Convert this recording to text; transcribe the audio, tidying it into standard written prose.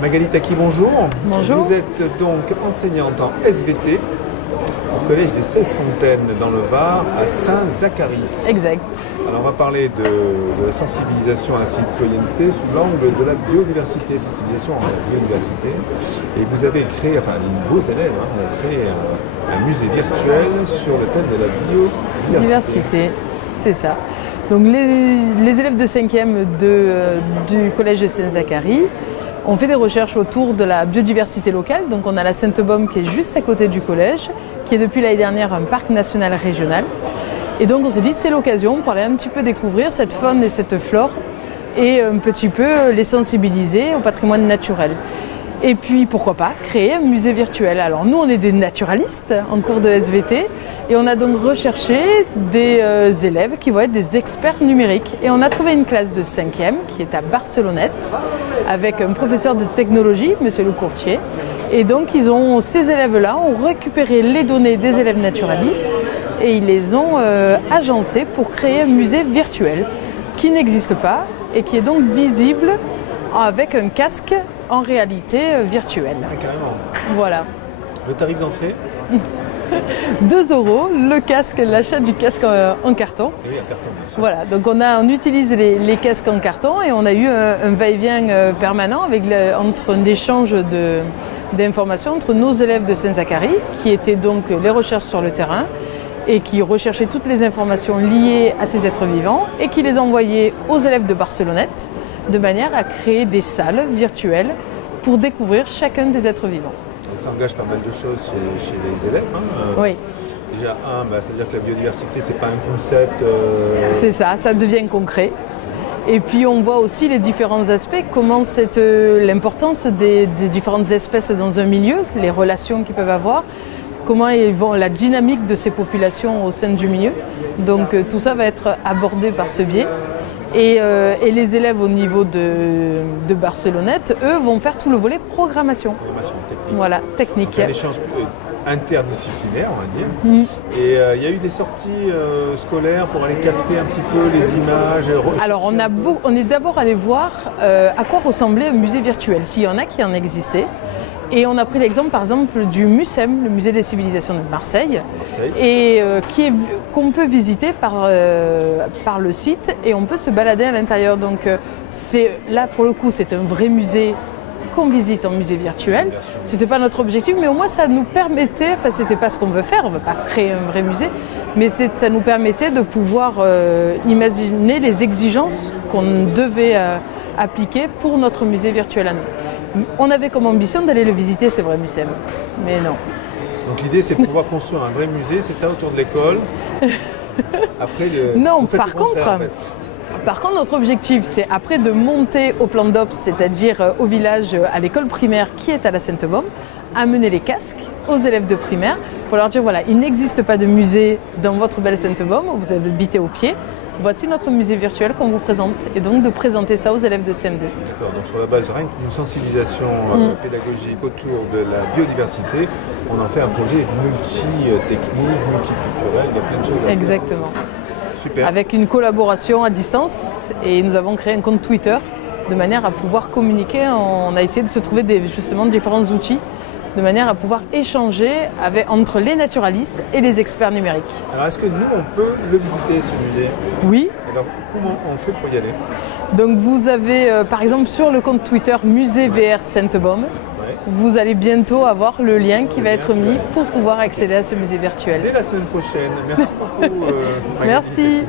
Magali Taki, bonjour. Bonjour. Vous êtes donc enseignante en SVT au Collège des 16 Fontaines dans le Var à Saint-Zacharie. Exact. Alors on va parler de la sensibilisation à la citoyenneté sous l'angle de la biodiversité, sensibilisation à la biodiversité. Et vous avez créé, enfin vos élèves ont créé un musée virtuel sur le thème de la biodiversité. C'est ça. Donc les élèves de 5e du Collège de Saint-Zacharie ont fait des recherches autour de la biodiversité locale. Donc on a la Sainte-Baume qui est juste à côté du collège, qui est depuis l'année dernière un parc national régional. Et donc on s'est dit c'est l'occasion pour aller un petit peu découvrir cette faune et cette flore et un petit peu les sensibiliser au patrimoine naturel. Et puis pourquoi pas créer un musée virtuel. Alors nous on est des naturalistes en cours de SVT et on a donc recherché des élèves qui vont être des experts numériques. Et on a trouvé une classe de 5e qui est à Barcelonnette avec un professeur de technologie, monsieur Le Courtier. Et donc ces élèves-là ont récupéré les données des élèves naturalistes et ils les ont agencées pour créer un musée virtuel qui n'existe pas et qui est donc visible avec un casque en réalité virtuelle. Ah, carrément. Voilà. Le tarif d'entrée 2 €, le casque, l'achat du casque en carton. Oui, en carton, bien sûr. Voilà, donc on utilise les casques en carton et on a eu un va-et-vient permanent avec entre un échange d'informations entre nos élèves de Saint-Zacharie, qui étaient donc les recherches sur le terrain et qui recherchaient toutes les informations liées à ces êtres vivants et qui les envoyaient aux élèves de Barcelonnette de manière à créer des salles virtuelles pour découvrir chacun des êtres vivants. Donc ça engage pas mal de choses chez les élèves. Oui. Déjà, c'est-à-dire que la biodiversité, c'est pas un concept. C'est ça devient concret. Et puis on voit aussi les différents aspects, comment l'importance des différentes espèces dans un milieu, les relations qu'ils peuvent avoir, comment la dynamique de ces populations au sein du milieu. Donc tout ça va être abordé par ce biais. Et les élèves au niveau de Barcelonnette, eux, vont faire tout le volet programmation. Formation technique. Voilà, technique. Donc, un échange interdisciplinaire, on va dire. Et il y a eu des sorties scolaires pour aller capter un petit peu les images. Alors on est d'abord allé voir à quoi ressemblait un musée virtuel, s'il y en a qui en existaient. Et on a pris l'exemple par exemple du MUSEM, le musée des civilisations de Marseille, et qu'on peut visiter par le site et on peut se balader à l'intérieur. Donc là pour le coup c'est un vrai musée qu'on visite en musée virtuel. C'était pas notre objectif, mais au moins ça nous permettait, enfin c'était pas ce qu'on veut faire, on veut pas créer un vrai musée, mais ça nous permettait de pouvoir imaginer les exigences qu'on devait appliquer pour notre musée virtuel à nous. On avait comme ambition d'aller le visiter, ce vrai musée, mais non. Donc l'idée c'est de pouvoir construire un vrai musée, c'est ça, autour de l'école. Après, non, par contre, notre objectif, c'est après de monter au plan d'Ops, c'est-à-dire au village, à l'école primaire qui est à la Sainte-Baume, amener les casques aux élèves de primaire pour leur dire voilà, il n'existe pas de musée dans votre belle Sainte-Baume, vous avez habité au pied. Voici notre musée virtuel qu'on vous présente et donc de présenter ça aux élèves de CM2. D'accord, donc sur la base rien qu'une sensibilisation pédagogique autour de la biodiversité, on en fait un projet multi-technique, multiculturel, il y a plein de choses à faire. Exactement. Super. Avec une collaboration à distance et nous avons créé un compte Twitter de manière à pouvoir communiquer. On a essayé de se trouver justement différents outils de manière à pouvoir échanger entre les naturalistes et les experts numériques. Alors est-ce que nous, on peut le visiter, ce musée? Oui. Alors comment on fait pour y aller? Donc vous avez par exemple sur le compte Twitter Musée VR Sainte-Baume, vous allez bientôt avoir le lien qui va être mis pour pouvoir accéder à ce musée virtuel. Dès la semaine prochaine. Merci beaucoup. Merci.